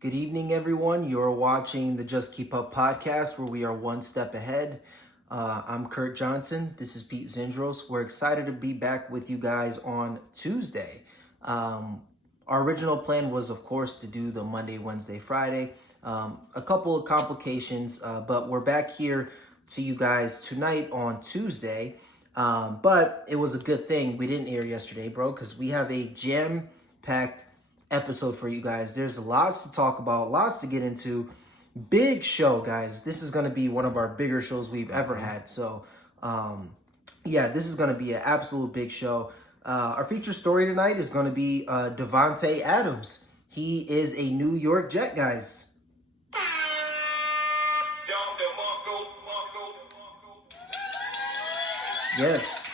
Good evening, everyone. You're watching the Just Keep Up podcast, where we are one step ahead. I'm Kurt Johnson. This is Pete Zindros. We're excited to be back with you guys on Tuesday. Our original plan was, of course, to do the Monday, Wednesday, Friday. A couple of complications, but we're back here to you guys tonight on Tuesday. But it was a good thing we didn't air yesterday, bro, because we have a jam-packed episode for you guys. There's lots to talk about, lots to get into. Big show, guys. This is going to be one of our bigger shows we've ever had. So, this is going to be an absolute big show. Our feature story tonight is going to be Davante Adams. He is a New York Jet, guys. Yes.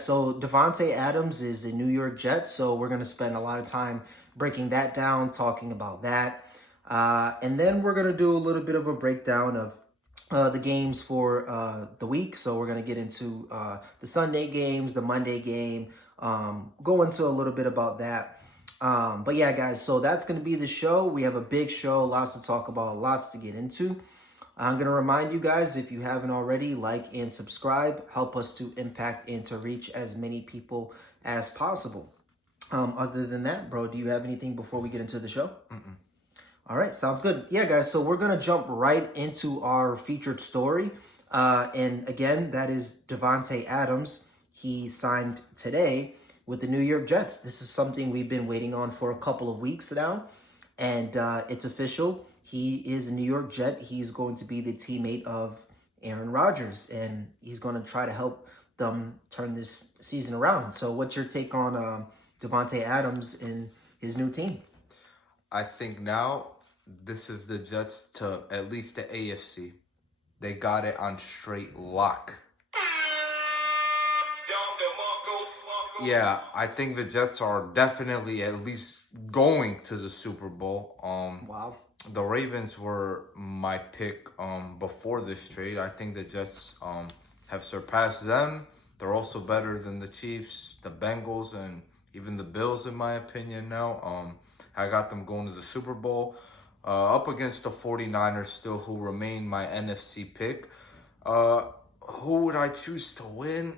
So Davante Adams is a New York Jet, so we're going to spend a lot of time breaking that down, talking about that. And then we're going to do a little bit of a breakdown of the games for the week. So we're going to get into the Sunday games, the Monday game, go into a little bit about that. But yeah, guys, so that's going to be the show. We have a big show, lots to talk about, lots to get into. I'm going to remind you guys, if you haven't already, like and subscribe. Help us to impact and to reach as many people as possible. Other than that, bro, do you have anything before we get into the show? All right, sounds good. Yeah, guys, so we're going to jump right into our featured story. And again, that is Davante Adams. He signed today with the New York Jets. This is something we've been waiting on for a couple of weeks now. And it's official. He is a New York Jet. He's going to be the teammate of Aaron Rodgers, and he's going to try to help them turn this season around. So what's your take on Davante Adams and his new team? I think now this is the Jets to at least the AFC. They got it on straight lock. Yeah, I think the Jets are definitely at least going to the Super Bowl. Wow. The Ravens were my pick before this trade. I think the Jets have surpassed them. They're also better than the Chiefs, the Bengals, and even the Bills, in my opinion now. I got them going to the Super Bowl. Up against the 49ers still, who remain my NFC pick. Who would I choose to win?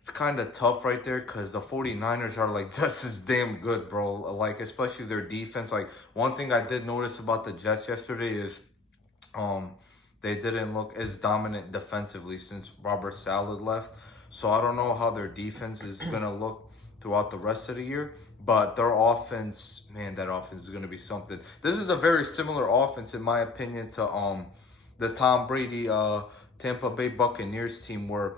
It's kind of tough right there because the 49ers are like just as damn good, bro. Like, especially their defense. Like, one thing I did notice about the Jets yesterday is they didn't look as dominant defensively since Robert Saleh left. So I don't know how their defense is going to look throughout the rest of the year. But their offense, man, that offense is going to be something. This is a very similar offense, in my opinion, to the Tom Brady Tampa Bay Buccaneers team where,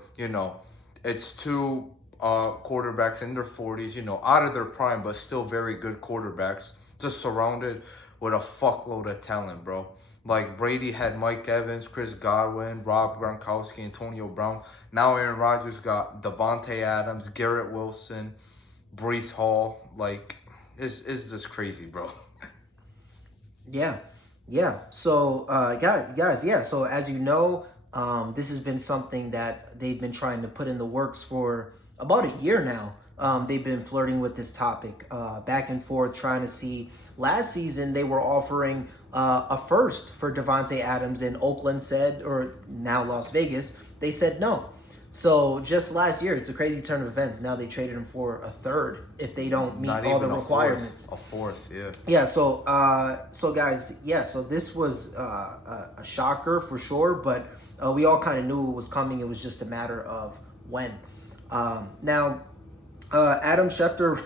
it's two quarterbacks in their 40s, out of their prime, but still very good quarterbacks, just surrounded with a fuckload of talent, bro. Like, Brady had Mike Evans, Chris Godwin, Rob Gronkowski, Antonio Brown. Now Aaron Rodgers got Davante Adams, Garrett Wilson, Breece Hall. Like, it's just crazy, bro. Yeah. So, guys, so as you know, this has been something that they've been trying to put in the works for about a year now. They've been flirting with this topic back and forth, trying to see. Last season, they were offering a first for Davante Adams, and Oakland said, or now Las Vegas, they said no. So just last year, it's a crazy turn of events. Now they traded him for a third if they don't meet all the requirements. A fourth, yeah. Yeah, so guys, so this was a shocker for sure, but we all kind of knew it was coming. It was just a matter of when. Now, Adam Schefter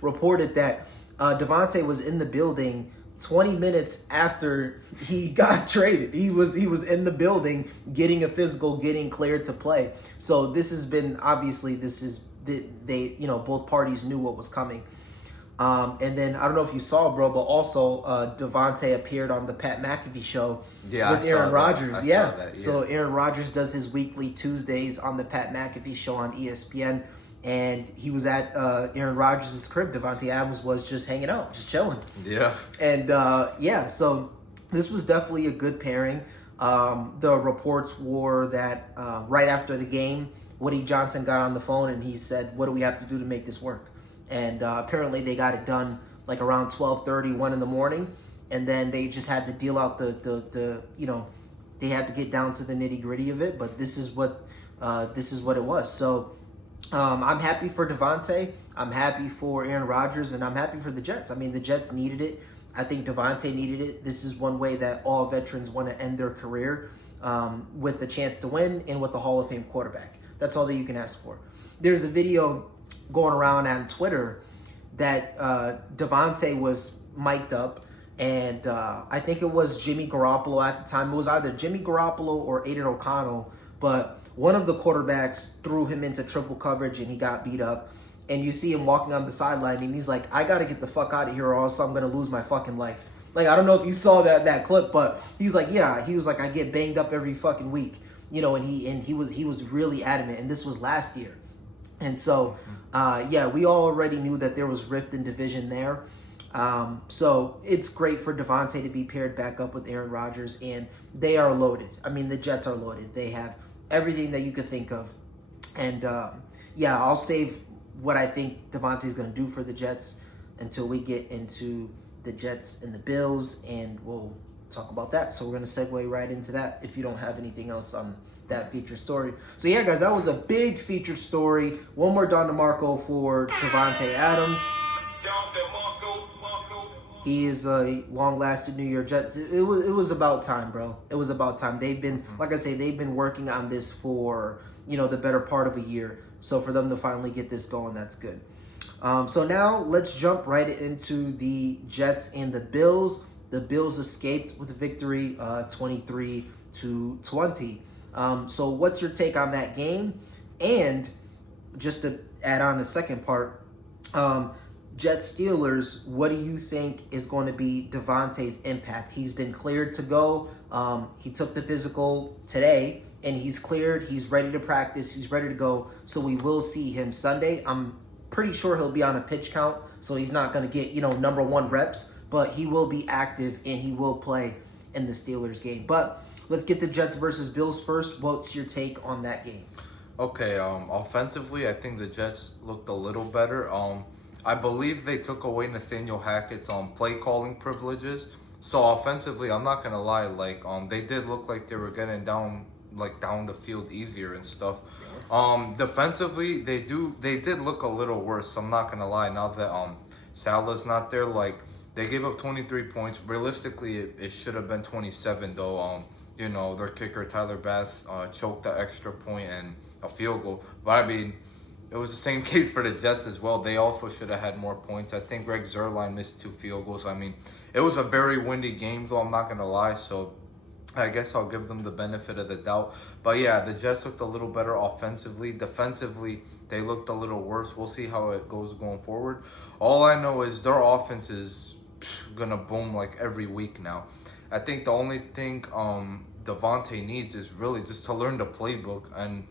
reported that Davante was in the building 20 minutes after he got traded. He was in the building getting a physical, getting cleared to play. So this has been, obviously, they both parties knew what was coming. And then, I don't know if you saw, bro, but also Davante appeared on the Pat McAfee show with Aaron Rodgers. So Aaron Rodgers does his weekly Tuesdays on the Pat McAfee show on ESPN. And he was at Aaron Rodgers' crib. Davante Adams was just hanging out, just chilling. Yeah. And, so this was definitely a good pairing. The reports were that right after the game, Woody Johnson got on the phone and he said, what do we have to do to make this work? And apparently they got it done like around 12:30, 1 in the morning, and then they just had to deal out the they had to get down to the nitty gritty of it. But this is what it was. So I'm happy for Davante. I'm happy for Aaron Rodgers, and I'm happy for the Jets. I mean, the Jets needed it. I think Davante needed it. This is one way that all veterans want to end their career, with a chance to win and with the Hall of Fame quarterback. That's all that you can ask for. There's a video going around on Twitter that Davante was mic'd up, and I think it was Jimmy Garoppolo at the time. It was either Jimmy Garoppolo or Aiden O'Connell, but one of the quarterbacks threw him into triple coverage and he got beat up. And you see him walking on the sideline, and he's like, I got to get the fuck out of here or else I'm going to lose my fucking life. Like, I don't know if you saw that clip, but he's like, yeah, he was like, I get banged up every fucking week. And he was really adamant, and this was last year. And so, we already knew that there was rift in division there. So it's great for Davante to be paired back up with Aaron Rodgers, and they are loaded. I mean, the Jets are loaded. They have everything that you could think of. And, I'll save what I think Davante's going to do for the Jets until we get into the Jets and the Bills, and we'll talk about that. So we're going to segue right into that if you don't have anything else on that feature story. So yeah, guys, that was a big feature story. One more Don DeMarco for Davante Adams. He is a long-lasting New York Jets. It was about time, bro. It was about time. They've been, like I say, they've been working on this for, the better part of a year. So for them to finally get this going, that's good. So now let's jump right into the Jets and the Bills. The Bills escaped with a victory, 23-20. So what's your take on that game? And just to add on the second part, Jets Steelers, what do you think is going to be Davante's impact? He's been cleared to go. He took the physical today, and he's cleared. He's ready to practice. He's ready to go. So we will see him Sunday. I'm pretty sure he'll be on a pitch count, so he's not going to get, number one reps, but he will be active and he will play in the Steelers game. But let's get the Jets versus Bills first. What's your take on that game? Okay, offensively, I think the Jets looked a little better. I believe they took away Nathaniel Hackett's play calling privileges. So offensively, I'm not gonna lie, they did look like they were getting down the field easier and stuff. Defensively, they did look a little worse. I'm not gonna lie. Now that Salah's not there, they gave up 23 points. Realistically, it should have been 27 though. Their kicker Tyler Bass choked the extra point and a field goal. But I mean, it was the same case for the Jets as well. They also should have had more points. I think Greg Zuerlein missed 2 field goals. I mean, it was a very windy game though. I'm not gonna lie. So I guess I'll give them the benefit of the doubt. But yeah, the Jets looked a little better offensively. Defensively, they looked a little worse. We'll see how it goes going forward. All I know is their offense is gonna boom every week now. I think the only thing Davante needs is really just to learn the playbook. And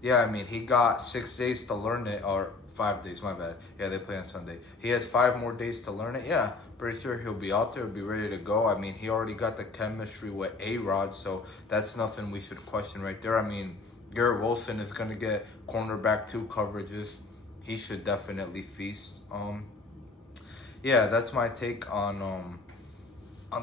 yeah, I mean, he got 6 days to learn it, or 5 days, my bad. Yeah, they play on Sunday. He has 5 more days to learn it. Yeah, pretty sure he'll be out there, be ready to go. I mean, he already got the chemistry with A-Rod, so that's nothing we should question right there. I mean, Garrett Wilson is going to get cornerback 2 coverages. He should definitely feast. Yeah, that's my take on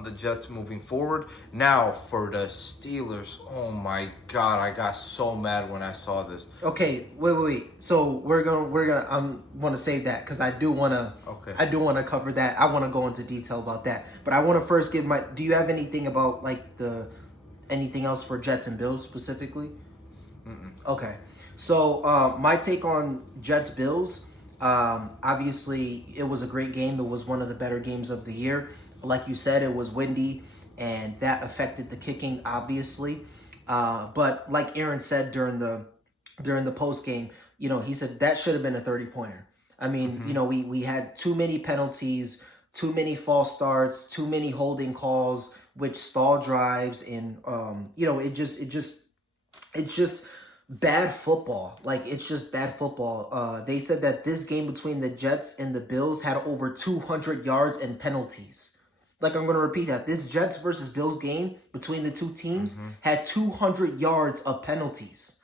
the Jets moving forward. Now for the Steelers. Oh my God, I got so mad when I saw this. Okay, wait. So we're gonna want to save that because I do want to cover that. I want to go into detail about that, but I want to first give my. Do you have anything about anything else for Jets and Bills specifically? Mm-mm. Okay, so my take on Jets Bills. Obviously, it was a great game. It was one of the better games of the year. Like you said, it was windy, and that affected the kicking, obviously. But like Aaron said during the post game, he said that should have been a 30-pointer. I mean, we had too many penalties, too many false starts, too many holding calls, which stall drives, and it's just bad football. It's just bad football. They said that this game between the Jets and the Bills had over 200 yards and penalties. I'm going to repeat that. This Jets versus Bills game between the two teams had 200 yards of penalties.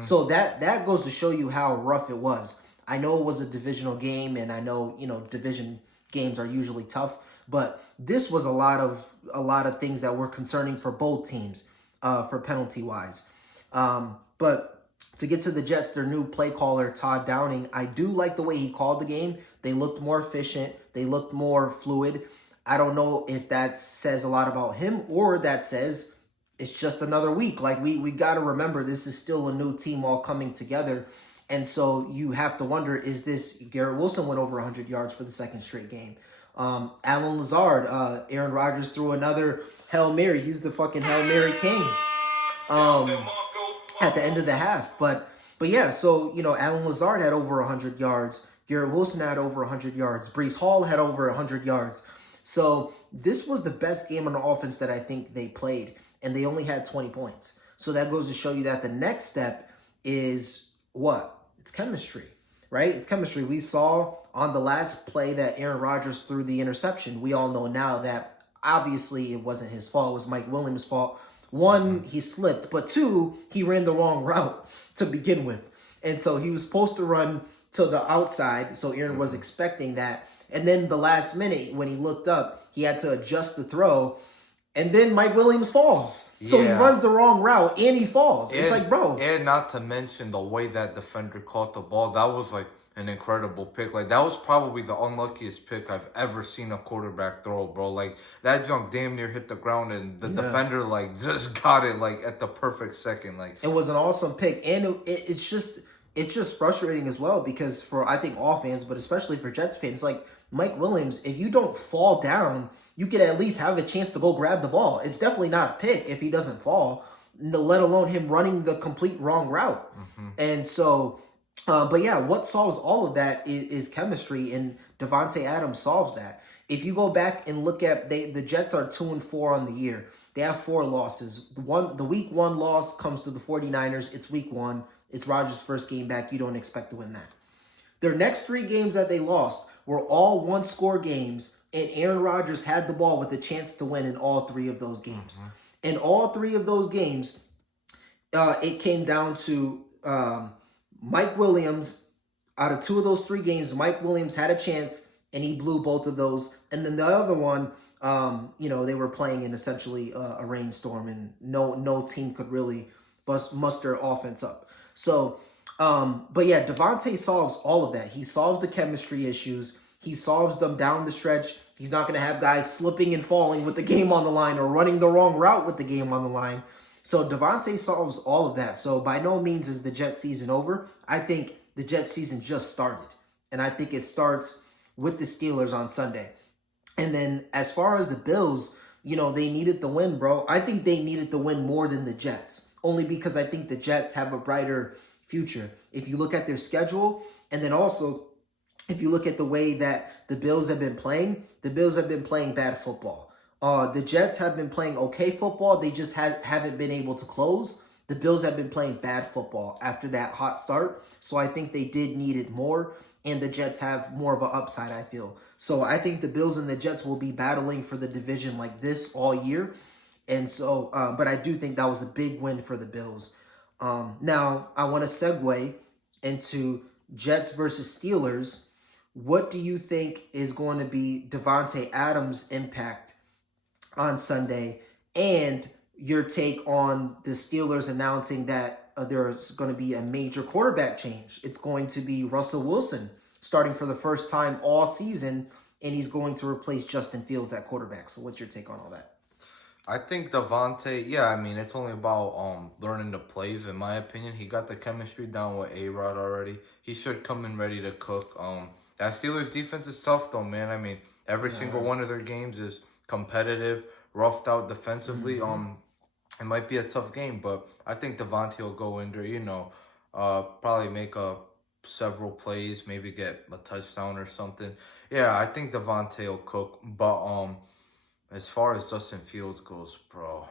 So that goes to show you how rough it was. I know it was a divisional game, and I know, division games are usually tough, but this was a lot of things that were concerning for both teams, for penalty wise. But to get to the Jets, their new play caller, Todd Downing, I do like the way he called the game. They looked more efficient. They looked more fluid. I don't know if that says a lot about him or that says it's just another week. Like, we got to remember, this is still a new team all coming together. And so you have to wonder, is this Garrett Wilson went over 100 yards for the second straight game? Alan Lazard, Aaron Rodgers threw another Hail Mary. He's the fucking Hail Mary king at the end of the half. But yeah, so, Alan Lazard had over 100 yards. Garrett Wilson had over 100 yards. Breece Hall had over 100 yards. So this was the best game on the offense that I think they played, and they only had 20 points. So that goes to show you that the next step is what? It's chemistry, right? It's chemistry. We saw on the last play that Aaron Rodgers threw the interception. We all know now that obviously it wasn't his fault. It was Mike Williams' fault. One, he slipped, but two, he ran the wrong route to begin with. And so he was supposed to run to the outside, so Aaron was expecting that. And then the last minute, when he looked up, he had to adjust the throw. And then Mike Williams falls. So he runs the wrong route and he falls. It's like, bro. And not to mention the way that defender caught the ball. That was like an incredible pick. Like, that was probably the unluckiest pick I've ever seen a quarterback throw, bro. Like, that junk damn near hit the ground, and the defender, like, just got it, like, at the perfect second. Like, it was an awesome pick. And it's just frustrating as well, because for, I think, all fans, but especially for Jets fans, like, Mike Williams, if you don't fall down, you could at least have a chance to go grab the ball. It's definitely not a pick if he doesn't fall, let alone him running the complete wrong route. And so, but yeah, what solves all of that is chemistry, and Davante Adams solves that. If you go back and look at, the Jets are 2-4 on the year. They have 4 losses. The week 1 loss comes to the 49ers. It's week 1. It's Rodgers' first game back. You don't expect to win that. Their next 3 games that they lost were all one-score games, and Aaron Rodgers had the ball with a chance to win in all 3 of those games. In all 3 of those games, it came down to Mike Williams. Out of 2 of those 3 games, Mike Williams had a chance, and he blew both of those. And then the other one, they were playing in essentially a rainstorm, and no team could really muster offense up. So, but yeah, Davante solves all of that. He solves the chemistry issues. He solves them down the stretch. He's not going to have guys slipping and falling with the game on the line or running the wrong route with the game on the line. So Davante solves all of that. So by no means is the Jets season over. I think the Jets season just started. And I think it starts with the Steelers on Sunday. And then as far as the Bills, they needed the win, bro. I think they needed the win more than the Jets. Only because I think the Jets have a brighter future. If you look at their schedule, and then also if you look at the way that the Bills have been playing, the Bills have been playing bad football. The Jets have been playing okay football. They just haven't been able to close. The Bills have been playing bad football after that hot start. So I think they did need it more. And the Jets have more of an upside, I feel. So I think the Bills and the Jets will be battling for the division like this all year. And so, but I do think that was a big win for the Bills. Now, I want to segue into Jets versus Steelers. What do you think is going to be Davante Adams' impact on Sunday, and your take on the Steelers announcing that there's going to be a major quarterback change? It's going to be Russell Wilson starting for the first time all season, and he's going to replace Justin Fields at quarterback. So what's your take on all that? I think Davante, it's only about learning the plays, in my opinion. He got the chemistry down with A-Rod already. He should come in ready to cook. That Steelers defense is tough, though, man. I mean, every single one of their games is competitive, roughed out defensively. It might be a tough game, but I think Davante will go in there, probably make several plays, maybe get a touchdown or something. Yeah, I think Davante will cook, but as far as Justin Fields goes, bro,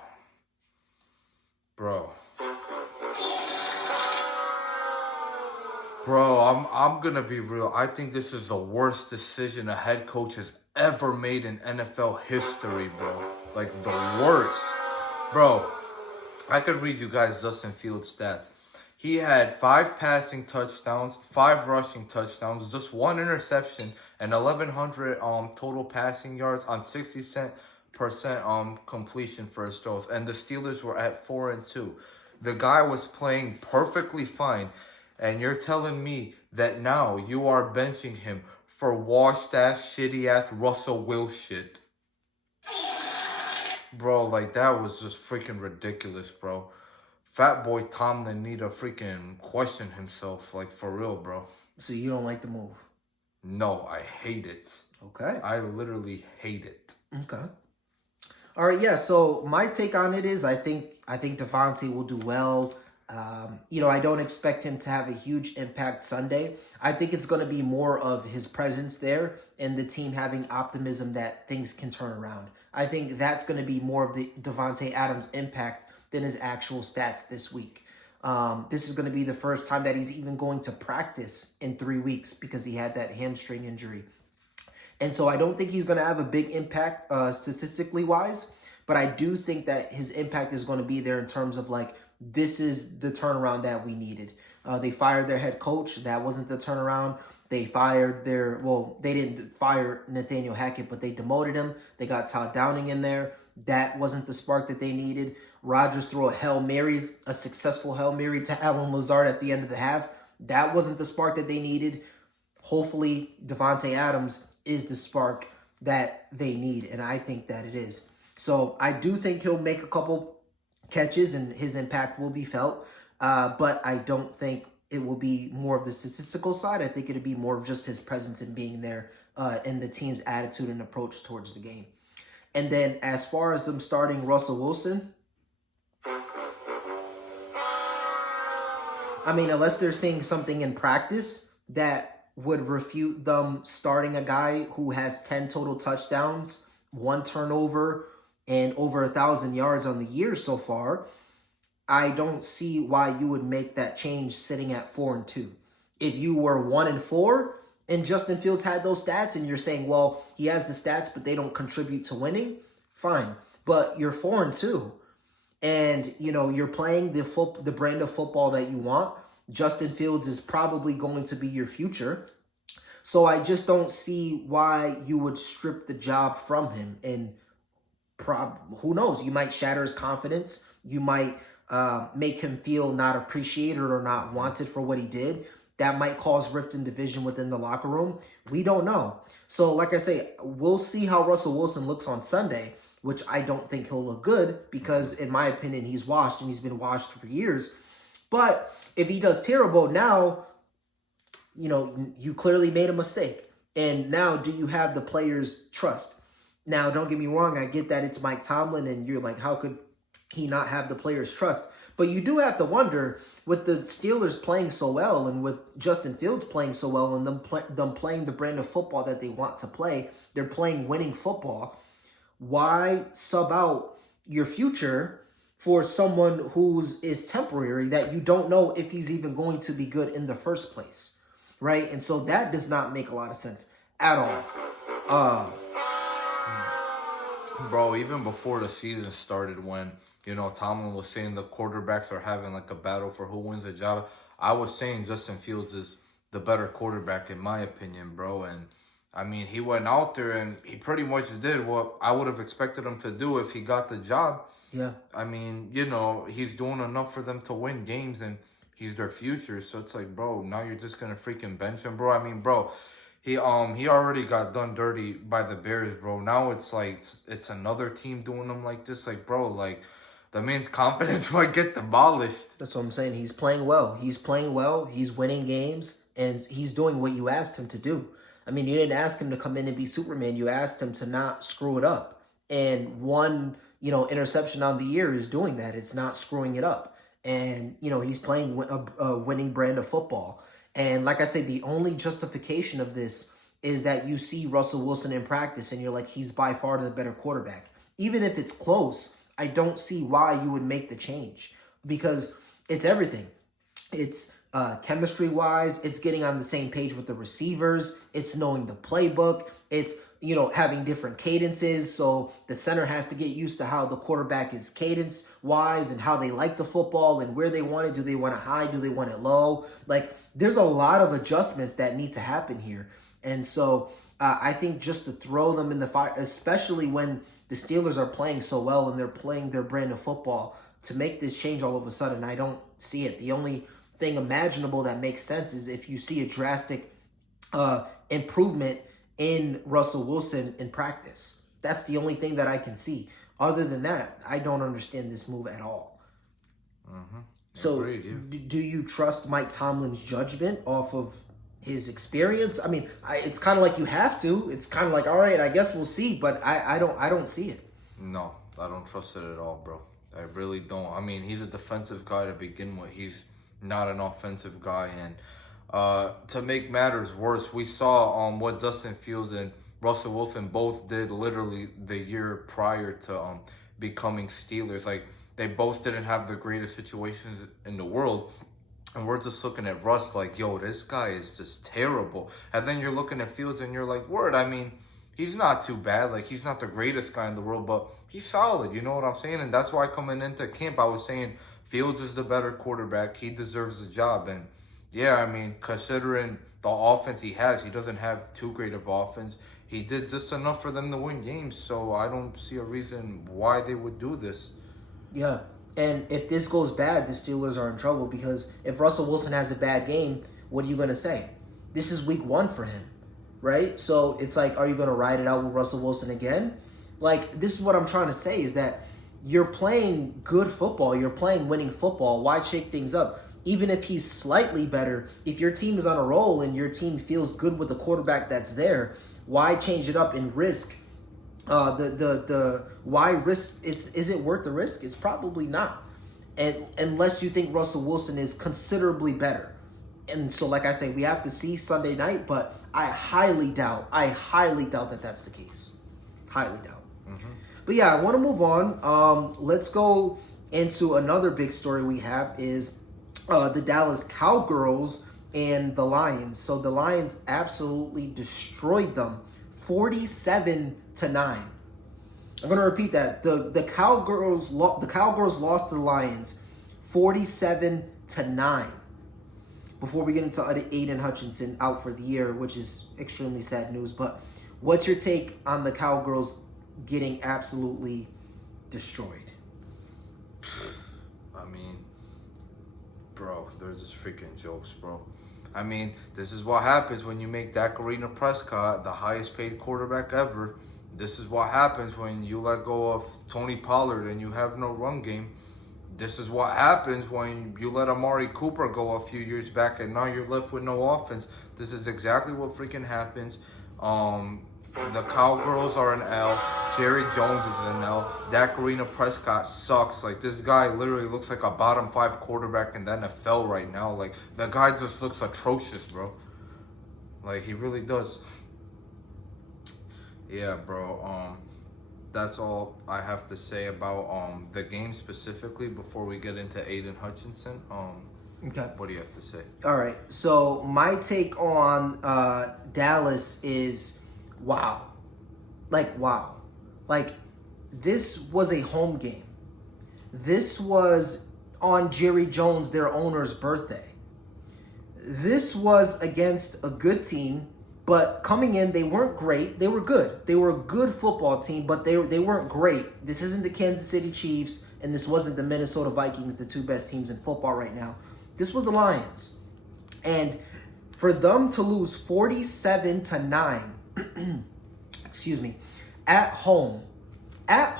I'm gonna be real. I think this is the worst decision a head coach has ever made in NFL history, bro. Like, the worst. Bro, I could read you guys Justin Fields' stats. He had 5 passing touchdowns, 5 rushing touchdowns, just 1 interception, and 1,100 total passing yards on 60% completion for his throws. And the Steelers were at 4-2. The guy was playing perfectly fine, and you're telling me that now you are benching him for washed ass, shitty ass Russell Wilson shit. Bro, like that was just freaking ridiculous, bro. Fat boy Tomlin need to freaking question himself, like for real, bro. So you don't like the move? No, I hate it. Okay. I literally hate it. Okay. All right, yeah. So my take on it is I think Davante will do well. I don't expect him to have a huge impact Sunday. I think it's going to be more of his presence there and the team having optimism that things can turn around. I think that's going to be more of the Davante Adams impact than his actual stats this week. This is going to be the first time that he's even going to practice in 3 weeks because he had that hamstring injury. And so I don't think he's going to have a big impact statistically wise, but I do think that his impact is going to be there in terms of like, this is the turnaround that we needed. They fired their head coach. That wasn't the turnaround. They fired they didn't fire Nathaniel Hackett, but they demoted him. They got Todd Downing in there. That wasn't the spark that they needed. Rodgers threw a Hail Mary, a successful Hail Mary to Allen Lazard at the end of the half. That wasn't the spark that they needed. Hopefully, Davante Adams is the spark that they need, and I think that it is. So I do think he'll make a couple catches and his impact will be felt, but I don't think it will be more of the statistical side. I think it'll be more of just his presence and being there and the team's attitude and approach towards the game. And then as far as them starting Russell Wilson, I mean, unless they're seeing something in practice that would refute them starting a guy who has 10 total touchdowns, 1 turnover, and over 1,000 yards on the year so far, I don't see why you would make that change sitting at 4-2. If you were 1-4 and Justin Fields had those stats and you're saying, well, he has the stats, but they don't contribute to winning, fine. But you're 4-2 and, you're playing the brand of football that you want. Justin Fields is probably going to be your future. So I just don't see why you would strip the job from him. And who knows? You might shatter his confidence. You might make him feel not appreciated or not wanted for what he did. That might cause rift and division within the locker room. We don't know. So like I say, we'll see how Russell Wilson looks on Sunday, which I don't think he'll look good because, in my opinion, he's washed and he's been washed for years. But if he does terrible now, you clearly made a mistake. And now do you have the players' trust? Now, don't get me wrong. I get that it's Mike Tomlin and you're like, how could he not have the players' trust? But you do have to wonder, with the Steelers playing so well and with Justin Fields playing so well and them playing the brand of football that they want to play, they're playing winning football. Why sub out your future for someone is temporary that you don't know if he's even going to be good in the first place, right? And so that does not make a lot of sense at all. Bro, even before the season started, when Tomlin was saying the quarterbacks are having like a battle for who wins the job, I was saying Justin Fields is the better quarterback in my opinion, bro. And I mean, he went out there and he pretty much did what I would have expected him to do if he got the job. Yeah. I mean, he's doing enough for them to win games and he's their future. So it's like, bro, now you're just going to freaking bench him, bro. I mean, bro, he already got done dirty by the Bears, bro. Now it's like, it's another team doing him like this. Like, bro, like, the man's confidence might get demolished. That's what I'm saying. He's playing well. He's winning games, and he's doing what you asked him to do. I mean, you didn't ask him to come in and be Superman. You asked him to not screw it up. And one, interception on the year is doing that. It's not screwing it up. And, he's playing a winning brand of football. And like I say, the only justification of this is that you see Russell Wilson in practice and you're like, he's by far the better quarterback. Even if it's close, I don't see why you would make the change because it's everything. It's chemistry-wise. It's getting on the same page with the receivers. It's knowing the playbook. It's, having different cadences. So the center has to get used to how the quarterback is cadence-wise and how they like the football and where they want it. Do they want it high? Do they want it low? Like, there's a lot of adjustments that need to happen here. And so I think just to throw them in the fire, especially when the Steelers are playing so well and they're playing their brand of football, to make this change all of a sudden, I don't see it. The only thing imaginable that makes sense is if you see a drastic improvement in Russell Wilson in practice. That's the only thing that I can see. Other than that, I don't understand this move at all. So, Agreed, yeah. do you trust Mike Tomlin's judgment off of his experience? I mean, it's kind of like you have to. It's kind of like, all right, I guess we'll see, but I don't see it. No, I don't trust it at all, bro. I really don't. I mean, he's a defensive guy to begin with. He's not an offensive guy. And to make matters worse, we saw what Justin Fields and Russell Wilson both did literally the year prior to becoming Steelers. Like, they both didn't have the greatest situations in the world. And we're just looking at Russ like, yo, this guy is just terrible. And then you're looking at Fields and you're like, word, I mean, he's not too bad. Like, he's not the greatest guy in the world, but he's solid. You know what I'm saying? And that's why coming into camp, I was saying Fields is the better quarterback. He deserves the job. And, yeah, I mean, considering the offense he has, he doesn't have too great of offense. He did just enough for them to win games. So I don't see a reason why they would do this. Yeah. And if this goes bad, the Steelers are in trouble, because if Russell Wilson has a bad game, what are you going to say? This is week 1 for him, right? So it's like, are you going to ride it out with Russell Wilson again? Like, this is what I'm trying to say, is that you're playing good football. You're playing winning football. Why shake things up? Even if he's slightly better, if your team is on a roll and your team feels good with the quarterback that's there, why change it up and risk why risk? Is it worth the risk? It's probably not, and unless you think Russell Wilson is considerably better. And so, like I say, we have to see Sunday night, but I highly doubt that that's the case. Highly doubt. But yeah, I want to move on. Let's go into another big story we have is the Dallas Cowgirls and the Lions. So the Lions absolutely destroyed them, 47-9. I'm going to repeat that. The Cowgirls lost to the Lions 47-9. Before we get into AIDAN Hutchinson out for the year, which is extremely sad news. But what's your take on the Cowgirls getting absolutely destroyed? I mean, bro, they're just freaking jokes, bro. I mean, this is what happens when you make Dakarina Prescott the highest paid quarterback ever. This is what happens when you let go of Tony Pollard and you have no run game. This is what happens when you let Amari Cooper go a few years back and now you're left with no offense. This is exactly what freaking happens. The Cowgirls are an L. Jerry Jones is an L. Dakarina Prescott sucks. Like, this guy literally looks like a bottom 5 quarterback in the NFL right now. Like, the guy just looks atrocious, bro. Like, he really does. Yeah, bro. That's all I have to say about the game specifically before we get into AIDAN Hutchinson. Okay. What do you have to say? All right. So my take on Dallas is wow. Like, this was a home game. This was on Jerry Jones, their owner's birthday. This was against a good team, but coming in, they weren't great. They were good. They were a good football team, but they weren't great. This isn't the Kansas City Chiefs, and this wasn't the Minnesota Vikings, the 2 best teams in football right now. This was the Lions. And for them to lose 47-9, excuse me, at home, that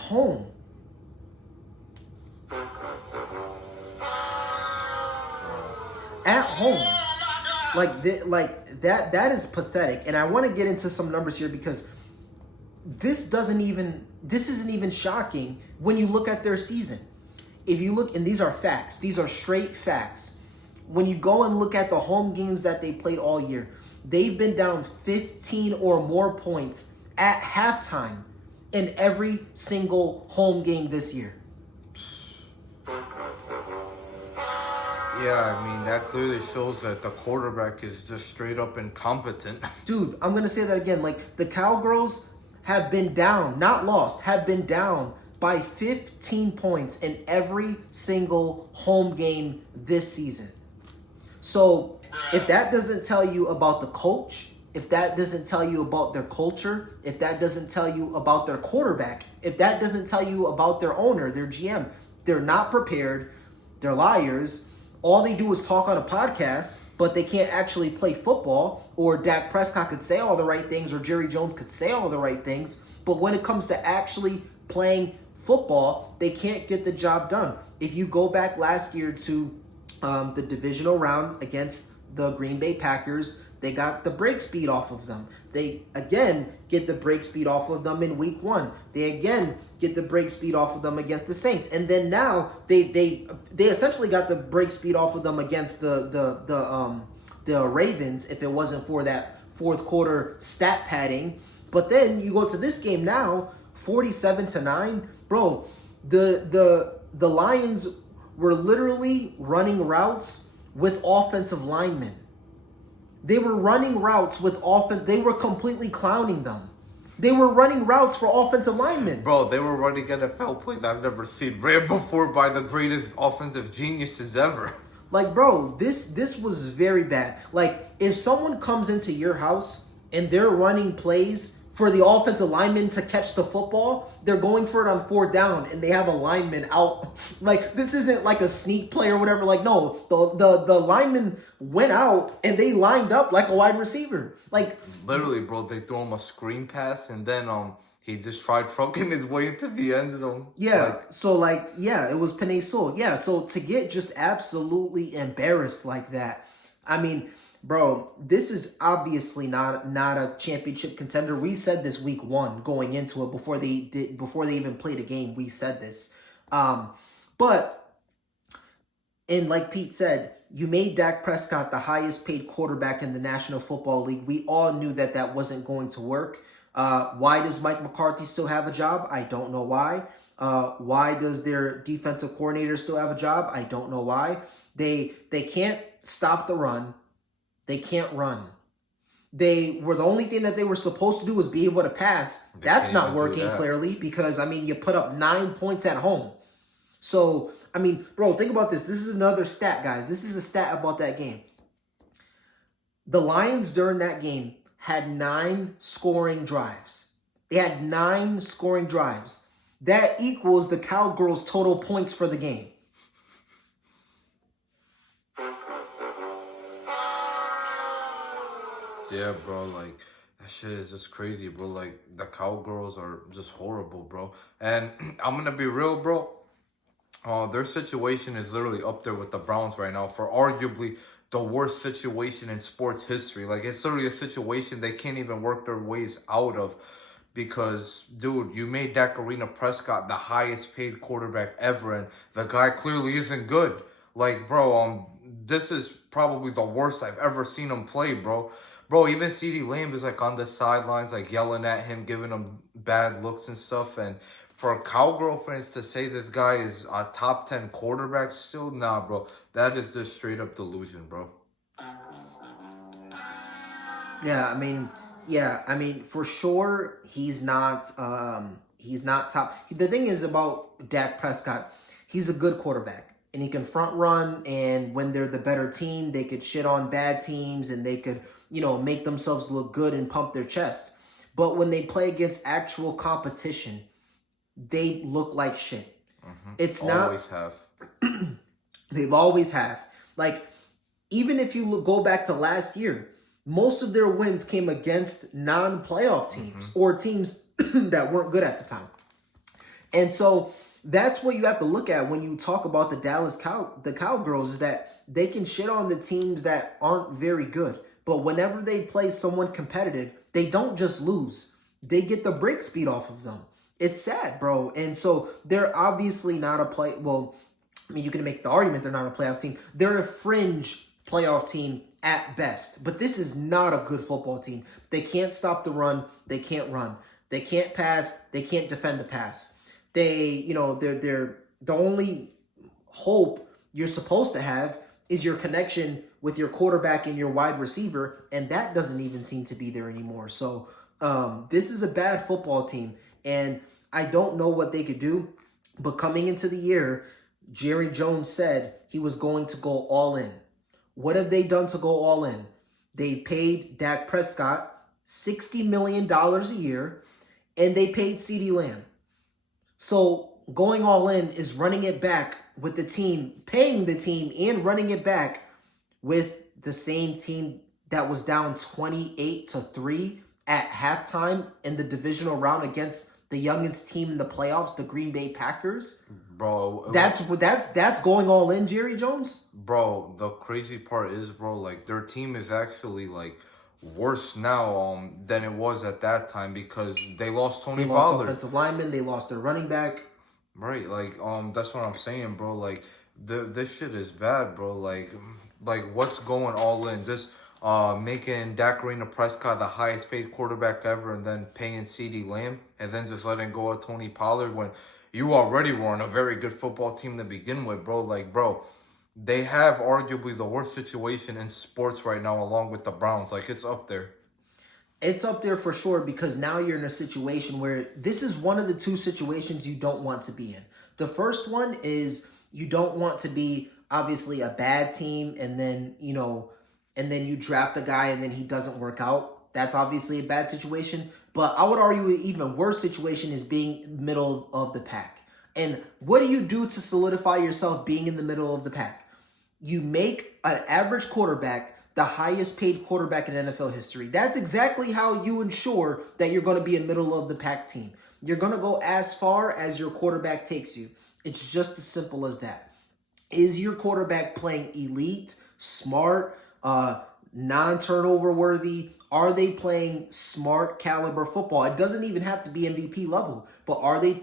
is pathetic. And I want to get into some numbers here because this isn't even shocking when you look at their season. If you look, and these are facts, these are straight facts. When you go and look at the home games that they played all year, they've been down 15 or more points at halftime in every single home game this year. Yeah, I mean, that clearly shows that the quarterback is just straight up incompetent. Dude, I'm going to say that again. Like, the Cowgirls have been down, not lost, have been down by 15 points in every single home game this season. So if that doesn't tell you about the coach, if that doesn't tell you about their culture, if that doesn't tell you about their quarterback, if that doesn't tell you about their owner, their GM, they're not prepared, they're liars. All they do is talk on a podcast, but they can't actually play football, or Dak Prescott could say all the right things, or Jerry Jones could say all the right things. But when it comes to actually playing football, they can't get the job done. If you go back last year to the divisional round against the Green Bay Packers, they got the break speed off of them. They again get the break speed off of them in week 1. They again get the break speed off of them against the Saints. And then now they essentially got the break speed off of them against the Ravens, if it wasn't for that fourth quarter stat padding. But then you go to this game now, 47-9. Bro, the Lions were literally running routes with offensive linemen. They were running routes with offense. They were completely clowning them. They were running routes for offensive linemen. Bro, they were running NFL plays I've never seen ran before by the greatest offensive geniuses ever. Like, bro, this was very bad. Like, if someone comes into your house and they're running plays for the offensive lineman to catch the football, they're going for it on 4th down, and they have a lineman out. Like, this isn't like a sneak play or whatever. Like, no, the lineman went out and they lined up like a wide receiver. Like, literally, bro, they threw him a screen pass, and then he just tried trucking his way into the end zone. Yeah, it was Penei Sewell. Yeah, so to get just absolutely embarrassed like that, I mean, bro, this is obviously not a championship contender. We said this week 1 going into it before they even played a game. We said this, but and like Pete said, you made Dak Prescott the highest paid quarterback in the National Football League. We all knew that wasn't going to work. Why does Mike McCarthy still have a job? I don't know why. Why does their defensive coordinator still have a job? I don't know why. They can't stop the run. They can't run. The only thing that they were supposed to do was be able to pass. That's not working clearly, because, I mean, you put up 9 points at home. So, I mean, bro, think about this. This is another stat, guys. This is a stat about that game. The Lions during that game had 9 scoring drives. They had 9 scoring drives. That equals the Cowgirls' total points for the game. Yeah, bro, like, that shit is just crazy, bro. Like, the Cowgirls are just horrible, bro. And I'm gonna be real, bro. Their situation is literally up there with the Browns right now for arguably the worst situation in sports history. Like, it's literally a situation they can't even work their ways out of, because, dude, you made Dak Prescott the highest paid quarterback ever, and the guy clearly isn't good. Like, bro, this is probably the worst I've ever seen him play, bro. Bro, even CeeDee Lamb is, like, on the sidelines, like, yelling at him, giving him bad looks and stuff. And for Cowgirl fans to say this guy is a top 10 quarterback still, nah, bro. That is just straight up delusion, bro. Yeah, I mean, for sure, he's not top. The thing is about Dak Prescott, he's a good quarterback. And he can front run, and when they're the better team, they could shit on bad teams, and they could, make themselves look good and pump their chest. But when they play against actual competition, they look like shit. Mm-hmm. It's not. Always have. They've always have. Like, even if you go back to last year, most of their wins came against non-playoff teams, mm-hmm. or teams that weren't good at the time. And so that's what you have to look at when you talk about the Cowgirls, is that they can shit on the teams that aren't very good. But whenever they play someone competitive, they don't just lose. They get the break speed off of them. It's sad, bro. And so they're obviously not a play. Well, I mean, you can make the argument they're not a playoff team. They're a fringe playoff team at best. But this is not a good football team. They can't stop the run. They can't run. They can't pass. They can't defend the pass. They're the only hope you're supposed to have is your connection with your quarterback and your wide receiver, and that doesn't even seem to be there anymore. So this is a bad football team, and I don't know what they could do. But coming into the year, Jerry Jones said he was going to go all in. What have they done to go all in? They paid Dak Prescott $60 million a year, and they paid CeeDee Lamb. So going all in is running it back with the team, paying the team, and running it back with the same team that was down 28-3 at halftime in the divisional round against the youngest team in the playoffs, the Green Bay Packers. Bro, That's going all in, Jerry Jones. bro, the crazy part is, bro, like their team is actually like worse now than it was at that time because they lost Tony They lost Pollard. offensive linemen. They lost their running back. Right, like that's what I'm saying, bro. Like this shit is bad, bro. Like what's going all in? Just making Dak Prescott the highest paid quarterback ever, and then paying CeeDee Lamb, and then just letting go of Tony Pollard when you already were on a very good football team to begin with, bro. Like, bro, they have arguably the worst situation in sports right now, along with the Browns. Like, it's up there. It's up there for sure because now you're in a situation where this is one of the two situations you don't want to be in. The first one is you don't want to be obviously a bad team and then, and then you draft a guy and then he doesn't work out. That's obviously a bad situation. But I would argue an even worse situation is being middle of the pack. And what do you do to solidify yourself being in the middle of the pack? You make an average quarterback the highest paid quarterback in NFL history. That's exactly how you ensure that you're going to be a middle of the pack team. You're going to go as far as your quarterback takes you. It's just as simple as that. Is your quarterback playing elite, smart, non-turnover worthy? Are they playing smart caliber football? It doesn't even have to be MVP level, but are they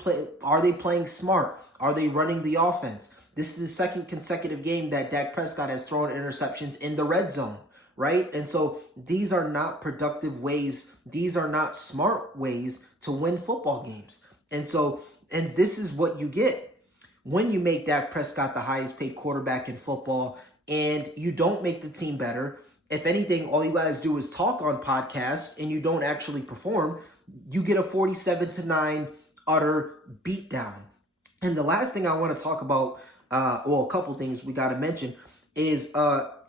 playing smart? Are they running the offense? This is the second consecutive game that Dak Prescott has thrown interceptions in the red zone, right? And so these are not productive ways. These are not smart ways to win football games. And this is what you get when you make Dak Prescott the highest paid quarterback in football and you don't make the team better. If anything, all you guys do is talk on podcasts and you don't actually perform. You get a 47-9 utter beatdown. And the last thing I want to talk about, a couple things we got to mention is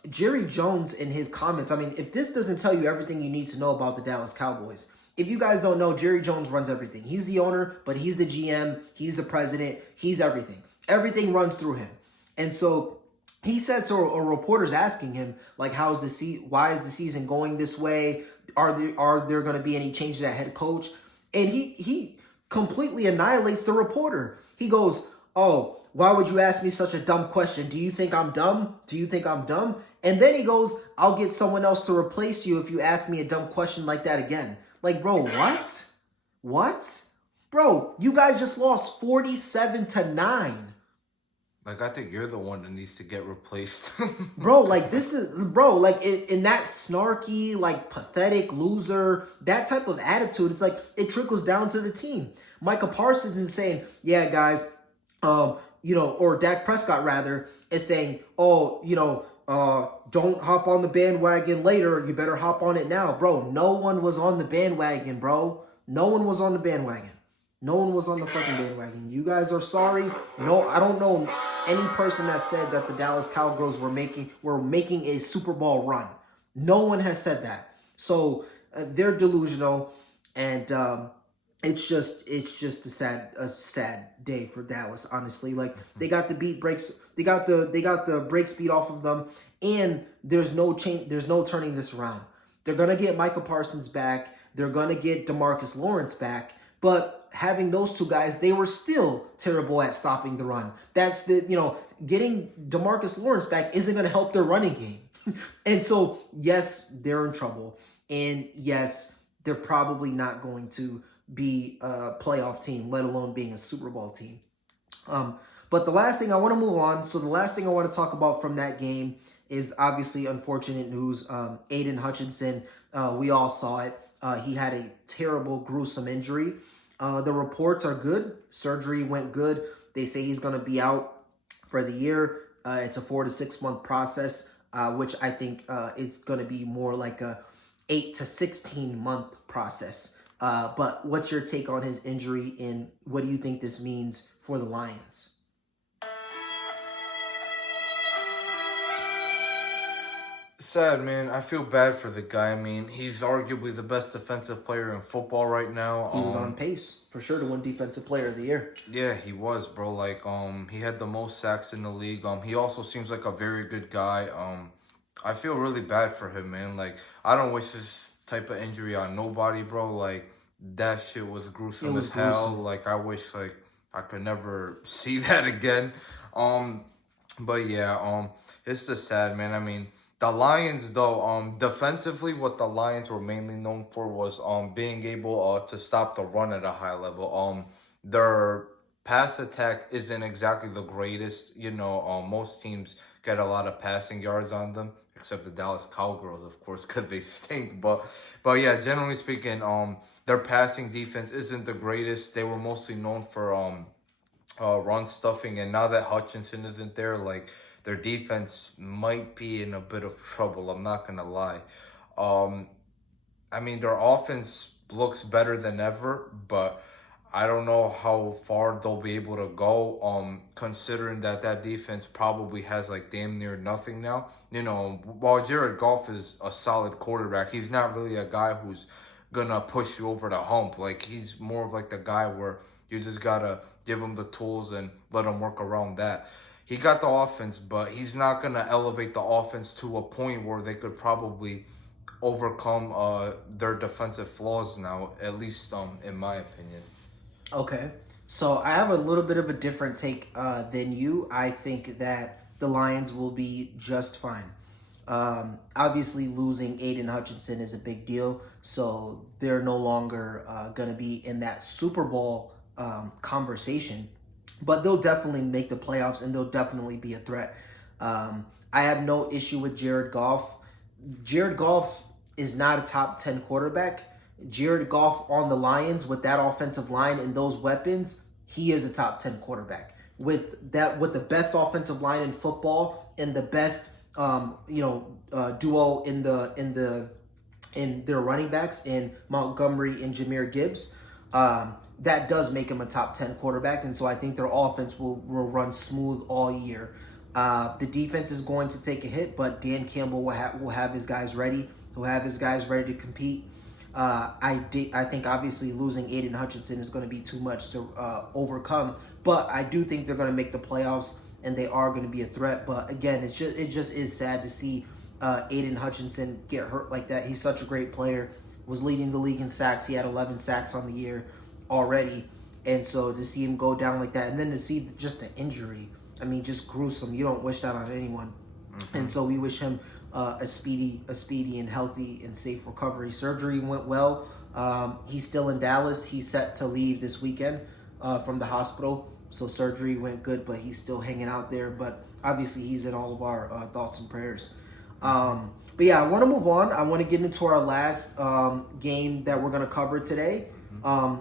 Jerry Jones in his comments. I mean, if this doesn't tell you everything you need to know about the Dallas Cowboys, if you guys don't know, Jerry Jones runs everything. He's the owner, but he's the GM, he's the president, he's everything. Everything runs through him. And so he says to a reporter's asking him, like, why is the season going this way? Are there going to be any changes at head coach? And he completely annihilates the reporter. He goes, "Oh, why would you ask me such a dumb question? Do you think I'm dumb? Do you think I'm dumb?" And then he goes, "I'll get someone else to replace you if you ask me a dumb question like that again." Like, bro, what? What? Bro, you guys just lost 47-9. Like, I think you're the one that needs to get replaced. Bro, like, like, in that snarky, like, pathetic loser, that type of attitude, it's like, it trickles down to the team. Micah Parsons is saying, "Yeah, guys, or Dak Prescott, rather, is saying, don't hop on the bandwagon later. You better hop on it now." Bro, no one was on the bandwagon, bro. No one was on the bandwagon. No one was on the fucking bandwagon. You guys are sorry. No, I don't know any person that said that the Dallas Cowgirls were making a Super Bowl run. No one has said that. So they're delusional, and it's just a sad day for Dallas. Honestly, like they got the brakes beat off of them, and there's no change. There's no turning this around. They're gonna get Micah Parsons back. They're gonna get DeMarcus Lawrence back, but having those two guys, they were still terrible at stopping the run. That's getting DeMarcus Lawrence back isn't going to help their running game. And so, yes, they're in trouble. And yes, they're probably not going to be a playoff team, let alone being a Super Bowl team. But the last thing I want to move on. So the last thing I want to talk about from that game is obviously unfortunate news. AIDAN Hutchinson, we all saw it. He had a terrible, gruesome injury. The reports are good. Surgery went good. They say he's going to be out for the year. It's a 4 to 6 month process, which I think it's going to be more like a 8 to 16 month process. But what's your take on his injury, and what do you think this means for the Lions? Sad, man. I feel bad for the guy. I mean, he's arguably the best defensive player in football right now. He was on pace for sure to win Defensive Player of the Year. Yeah, he was, bro. Like, he had the most sacks in the league. He also seems like a very good guy. I feel really bad for him, man. Like, I don't wish this type of injury on nobody, bro. Like, that shit was gruesome as hell. Gruesome. Like, I wish, like, I could never see that again. But yeah, it's just sad, man. I mean, the Lions, though, defensively, what the Lions were mainly known for was being able to stop the run at a high level. Their pass attack isn't exactly the greatest. You know, most teams get a lot of passing yards on them, except the Dallas Cowgirls, of course, because they stink. But yeah, generally speaking, their passing defense isn't the greatest. They were mostly known for run stuffing, and now that Hutchinson isn't there, like, their defense might be in a bit of trouble. I'm not gonna lie. I mean, their offense looks better than ever, but I don't know how far they'll be able to go. Considering that defense probably has like damn near nothing now. You know, while Jared Goff is a solid quarterback, he's not really a guy who's gonna push you over the hump. Like, he's more of like the guy where you just gotta give him the tools and let him work around that. He got the offense, but he's not going to elevate the offense to a point where they could probably overcome their defensive flaws now, at least in my opinion. Okay. So I have a little bit of a different take than you. I think that the Lions will be just fine. Obviously, losing Aiden Hutchinson is a big deal, so they're no longer going to be in that Super Bowl conversation. But they'll definitely make the playoffs, and they'll definitely be a threat. I have no issue with Jared Goff. Jared Goff is not a top 10 quarterback. Jared Goff on the Lions with that offensive line and those weapons, he is a top 10 quarterback. With the best offensive line in football and the best duo in their running backs in Montgomery and Jahmyr Gibbs. That does make him a top 10 quarterback, and so I think their offense will run smooth all year. The defense is going to take a hit, but Dan Campbell will have his guys ready. He'll have his guys ready to compete. I think obviously losing Aiden Hutchinson is going to be too much to overcome, but I do think they're going to make the playoffs, and they are going to be a threat. But again, it just is sad to see Aiden Hutchinson get hurt like that. He's such a great player. Was leading the league in sacks. He had 11 sacks on the year already, and so to see him go down like that, and then to see just the injury, I mean, just gruesome. You don't wish that on anyone. And so we wish him a speedy and healthy and safe recovery. Surgery went well. He's still in Dallas. He's set to leave this weekend from the hospital, so surgery went good, but he's still hanging out there. But obviously he's in all of our thoughts and prayers. But yeah, I want to move on. I want to get into our last game that we're going to cover today.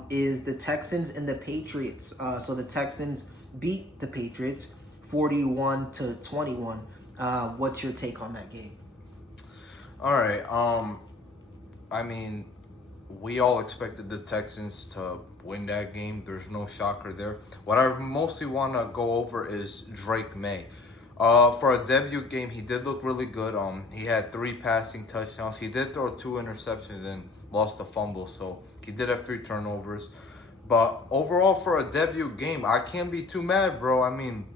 Is the Texans and the Patriots. So the Texans beat the Patriots 41-21. What's your take on that game? All right. I mean, we all expected the Texans to win that game. There's no shocker there. What I mostly want to go over is Drake May. For a debut game, he did look really good. He had 3 passing touchdowns. He did throw 2 interceptions and lost a fumble, so he did have 3 turnovers. But overall, for a debut game, I can't be too mad, bro. I mean,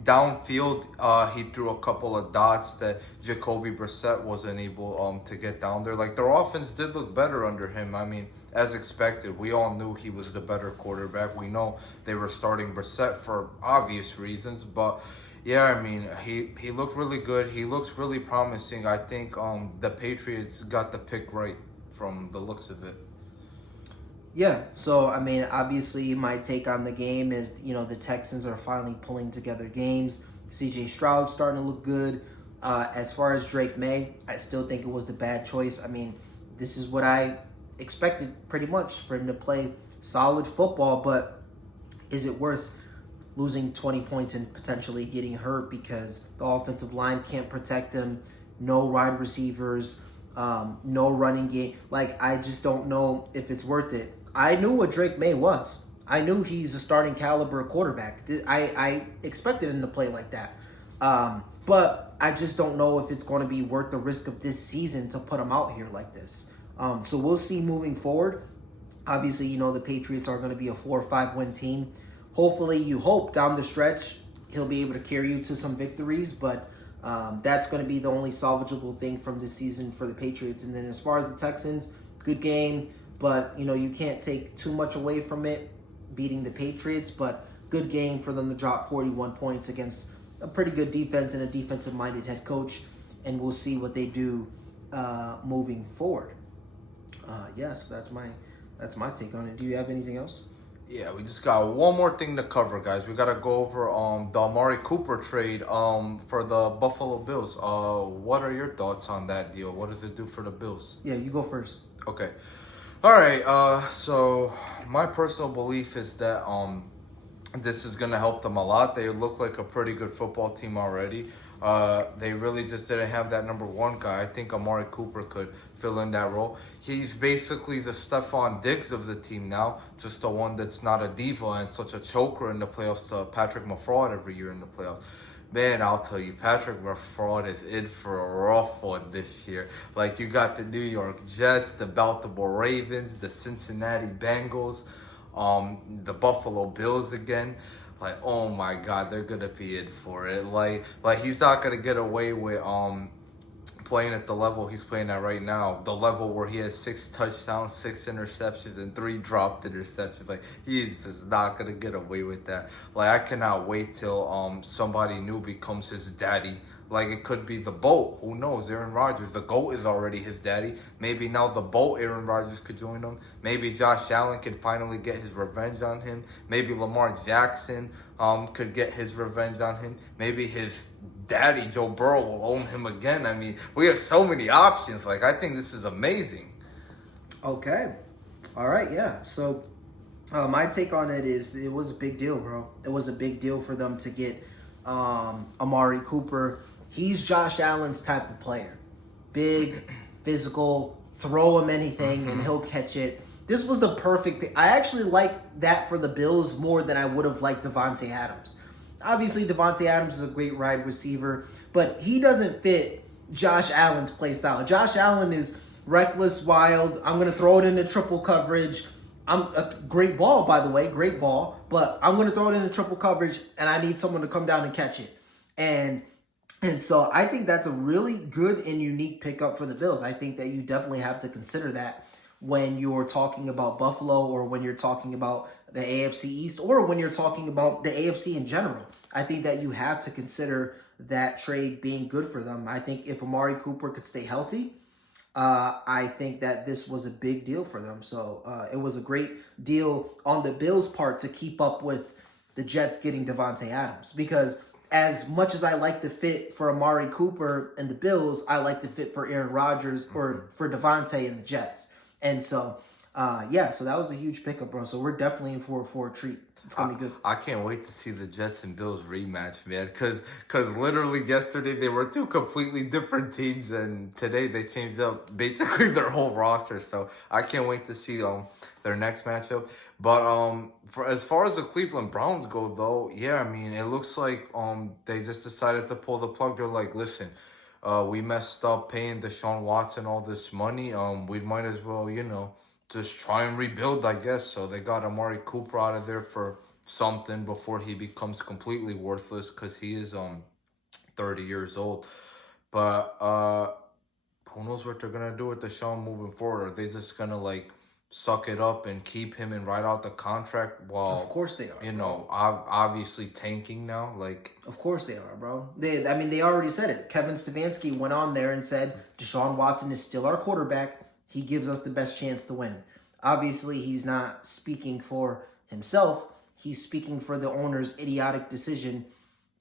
downfield, he threw a couple of dots that Jacoby Brissett wasn't able to get down there. Like, their offense did look better under him. I mean, as expected, we all knew he was the better quarterback. We know they were starting Brissett for obvious reasons, but yeah, I mean, he looked really good. He looks really promising. I think the Patriots got the pick right from the looks of it. Yeah, so I mean, obviously my take on the game is, the Texans are finally pulling together games. CJ Stroud starting to look good. As far as Drake May, I still think it was the bad choice. I mean, this is what I expected pretty much, for him to play solid football, but is it worth losing 20 points and potentially getting hurt because the offensive line can't protect him, no wide receivers, no running game. Like, I just don't know if it's worth it. I knew what Drake May was. I knew he's a starting caliber quarterback. I expected him to play like that. But I just don't know if it's going to be worth the risk of this season to put him out here like this. So we'll see moving forward. Obviously, you know, the Patriots are going to be a 4 or 5 win team. Hopefully, you hope down the stretch he'll be able to carry you to some victories, but that's going to be the only salvageable thing from this season for the Patriots. And then as far as the Texans, good game, but, you know, you can't take too much away from it, beating the Patriots, but good game for them to drop 41 points against a pretty good defense and a defensive-minded head coach, and we'll see what they do moving forward. So that's my take on it. Do you have anything else? Yeah, we just got one more thing to cover, guys. We gotta go over the Amari Cooper trade for the Buffalo Bills. What are your thoughts on that deal? What does it do for the Bills? Yeah, you go first. Okay. All right. So my personal belief is that this is gonna help them a lot. They look like a pretty good football team already. They really just didn't have that number one guy. I think Amari Cooper could fill in that role. He's basically the Stephon Diggs of the team now, just the one that's not a diva and such a choker in the playoffs to Patrick Mahomes every year in the playoffs. Man, I'll tell you, Patrick Mahomes is in for a rough one this year. Like, you got the New York Jets, the Baltimore Ravens, the Cincinnati Bengals, the Buffalo Bills again. Like, oh my God, they're gonna be in for it. Like he's not gonna get away with playing at the level he's playing at right now. The level where he has 6 touchdowns, 6 interceptions, and 3 dropped interceptions. Like, he's just not gonna get away with that. Like, I cannot wait till somebody new becomes his daddy. Like, it could be the GOAT. Who knows? Aaron Rodgers. The GOAT is already his daddy. Maybe now the GOAT, Aaron Rodgers, could join him. Maybe Josh Allen can finally get his revenge on him. Maybe Lamar Jackson could get his revenge on him. Maybe his daddy, Joe Burrow, will own him again. I mean, we have so many options. Like, I think this is amazing. Okay. All right, yeah. So my take on it is it was a big deal, bro. It was a big deal for them to get Amari Cooper. He's Josh Allen's type of player. Big, physical, throw him anything and he'll catch it. This was the perfect pick. I actually like that for the Bills more than I would have liked Davante Adams. Obviously, Davante Adams is a great wide receiver, but he doesn't fit Josh Allen's play style. Josh Allen is reckless, wild. I'm going to throw it into triple coverage. I'm a great ball, by the way, great ball, but I'm going to throw it into triple coverage, and I need someone to come down and catch it. And so I think that's a really good and unique pickup for the Bills. I think that you definitely have to consider that when you're talking about Buffalo or when you're talking about the AFC East or when you're talking about the AFC in general. I think that you have to consider that trade being good for them. I think if Amari Cooper could stay healthy, I think that this was a big deal for them. So it was a great deal on the Bills' part to keep up with the Jets getting Davante Adams, because as much as I like the fit for Amari Cooper and the Bills, I like the fit for Aaron Rodgers or for Davante and the Jets. And so, so that was a huge pickup, bro. So we're definitely in for a treat. It's going to be good. I can't wait to see the Jets and Bills rematch, man. Because literally yesterday they were 2 completely different teams, and today they changed up basically their whole roster. So I can't wait to see their next matchup. But for as far as the Cleveland Browns go, though, yeah, I mean, it looks like they just decided to pull the plug. They're like, listen, we messed up paying Deshaun Watson all this money. We might as well, just try and rebuild, I guess. So they got Amari Cooper out of there for something before he becomes completely worthless, because he is 30 years old. But who knows what they're gonna do with Deshaun moving forward? Are they just gonna suck it up and keep him and write out the contract while, of course they are, obviously tanking now? Of course they are, bro. They already said it. Kevin Stefanski went on there and said Deshaun Watson is still our quarterback. He gives us the best chance to win. Obviously, he's not speaking for himself. He's speaking for the owner's idiotic decision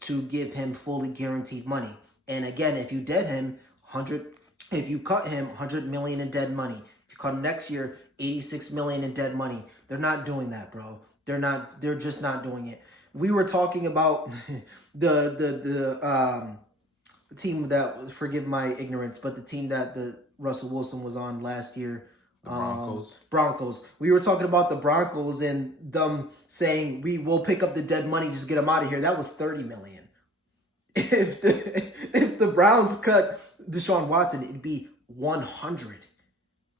to give him fully guaranteed money. And again, if you cut him $100 million in dead money. If you cut him next year, $86 million in dead money. They're not doing that, bro. They're just not doing it. we were talking about the team that, forgive my ignorance, but the team that the Russell Wilson was on last year. The Broncos. Broncos. We were talking about the Broncos and them saying we will pick up the dead money, just get them out of here. That was $30 million. If the Browns cut Deshaun Watson, it'd be 100,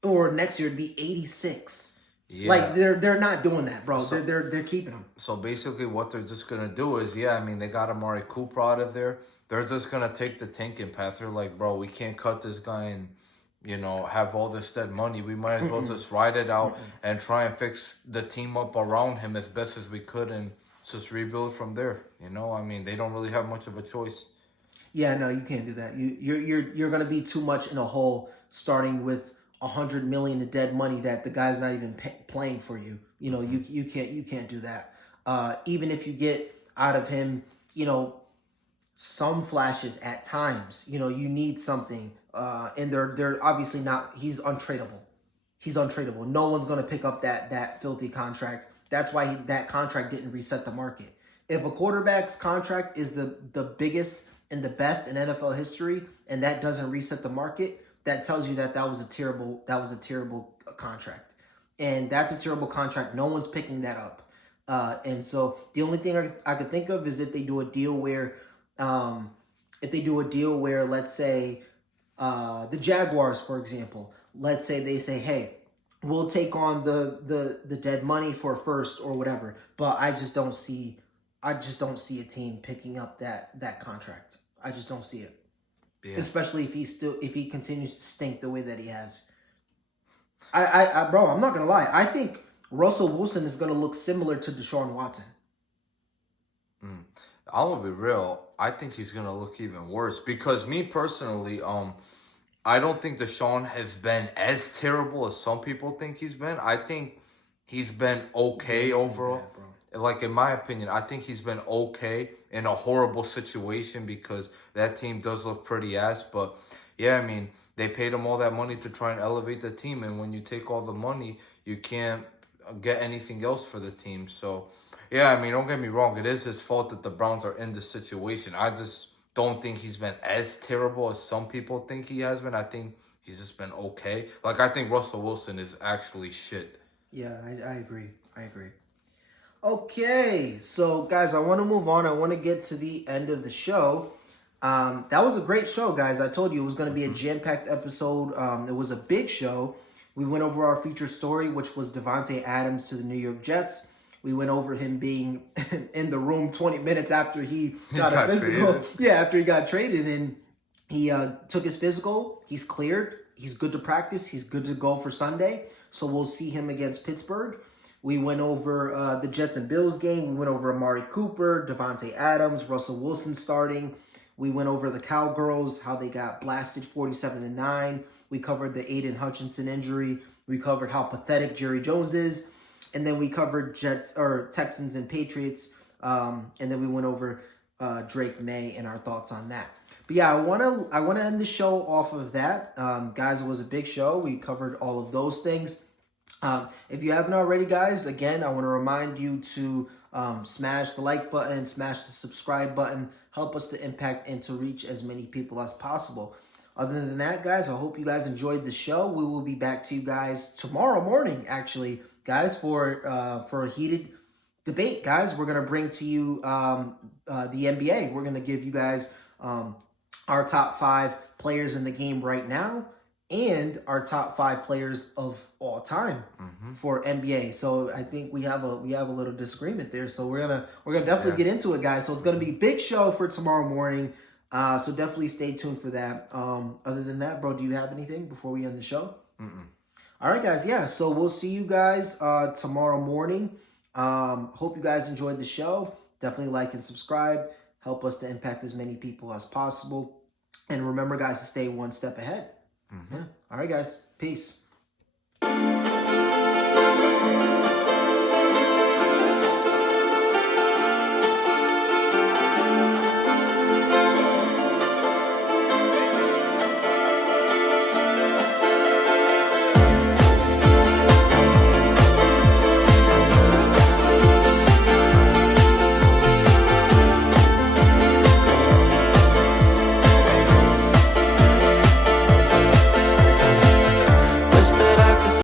or next year it'd be 86. Yeah. Like they're not doing that, bro. So, they're keeping him. So basically, what they're just gonna do is, yeah, I mean, they got Amari Cooper out of there. They're just gonna take the tanking path. They're like, bro, we can't cut this guy and, you know, have all this dead money. We might as well just ride it out and try and fix the team up around him as best as we could and just rebuild from there. You know, I mean, they don't really have much of a choice. Yeah, no, you can't do that. You're gonna be too much in a hole starting with $100 million in dead money that the guy's not even playing for you. You know, you can't do that. Even if you get out of him, you know, some flashes at times. You know, you need something. And they're obviously not. He's untradeable. He's untradeable. No one's gonna pick up that filthy contract. That's why that contract didn't reset the market. If a quarterback's contract is the biggest and the best in NFL history, and that doesn't reset the market, that tells you that was a terrible contract, and that's a terrible contract. No one's picking that up, and so the only thing I could think of is if they do a deal where, let's say, the Jaguars, for example, let's say they say, hey, we'll take on the dead money for first or whatever, but I just don't see a team picking up that contract. I just don't see it. Yeah. Especially if he continues to stink the way that he has. Bro, I'm not gonna lie. I think Russell Wilson is gonna look similar to Deshaun Watson. I'm gonna be real. I think he's gonna look even worse because me personally, I don't think Deshaun has been as terrible as some people think he's been. I think he's been okay overall. Bad, bro. Like, in my opinion, I think he's been okay in a horrible situation because that team does look pretty ass. But, yeah, I mean, they paid him all that money to try and elevate the team. And when you take all the money, you can't get anything else for the team. So, yeah, I mean, don't get me wrong. It is his fault that the Browns are in this situation. I just don't think he's been as terrible as some people think he has been. I think he's just been okay. Like, I think Russell Wilson is actually shit. Yeah, I agree. Okay, so guys, I want to move on. I want to get to the end of the show. That was a great show, guys. I told you it was going to be a jam-packed episode. It was a big show. We went over our feature story, which was Davante Adams to the New York Jets. We went over him being in the room 20 minutes after he got a physical. Traded. Yeah, after he got traded, and he took his physical. He's cleared. He's good to practice. He's good to go for Sunday. So we'll see him against Pittsburgh. We went over the Jets and Bills game. We went over Amari Cooper, Davante Adams, Russell Wilson starting. We went over the Cowgirls, how they got blasted 47-9. We covered the AIDAN Hutchinson injury. We covered how pathetic Jerry Jones is. And then we covered Texans and Patriots. And then we went over Drake May and our thoughts on that. But yeah, I wanna end the show off of that. Guys, it was a big show. We covered all of those things. If you haven't already, guys, again, I want to remind you to smash the like button, smash the subscribe button, help us to impact and to reach as many people as possible. Other than that, guys, I hope you guys enjoyed the show. We will be back to you guys tomorrow morning, actually, guys, for a heated debate, guys. We're going to bring to you the NBA. We're going to give you guys our top 5 players in the game right now, and our top 5 players of all time for NBA. So I think we have a little disagreement there. So we're gonna definitely get into it, guys. So it's gonna be a big show for tomorrow morning. So definitely stay tuned for that. Other than that, bro, do you have anything before we end the show? All right, guys. Yeah. So we'll see you guys tomorrow morning. Hope you guys enjoyed the show. Definitely like and subscribe. Help us to impact as many people as possible. And remember, guys, to stay one step ahead. Yeah. All right, guys. Peace.